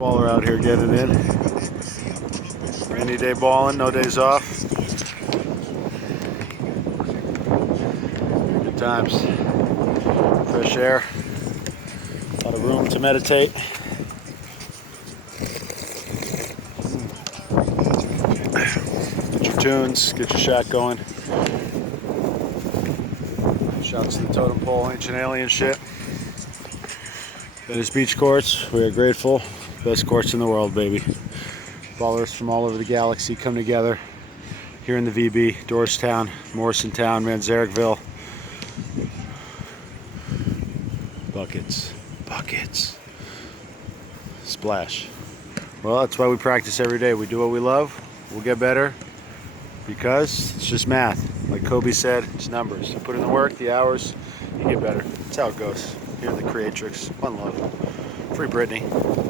Baller out here getting it in. Rainy day balling, no days off. Good times. Fresh air. A lot of room to meditate. Get your tunes, get your shack going. Shouts to the totem pole, ancient alien shit. Venice Beach courts, we are grateful. Best courts in the world, baby. Ballers from all over the galaxy come together here in the VB, Doorstown, Morrisontown, Manzarrickville. Buckets, buckets. Splash. Well, that's why we practice every day. We do what we love, we'll get better because it's just math. Like Kobe said, it's numbers. You put in the work, the hours, you get better. That's how it goes. Here in the Creatrix. One love. Free Britney.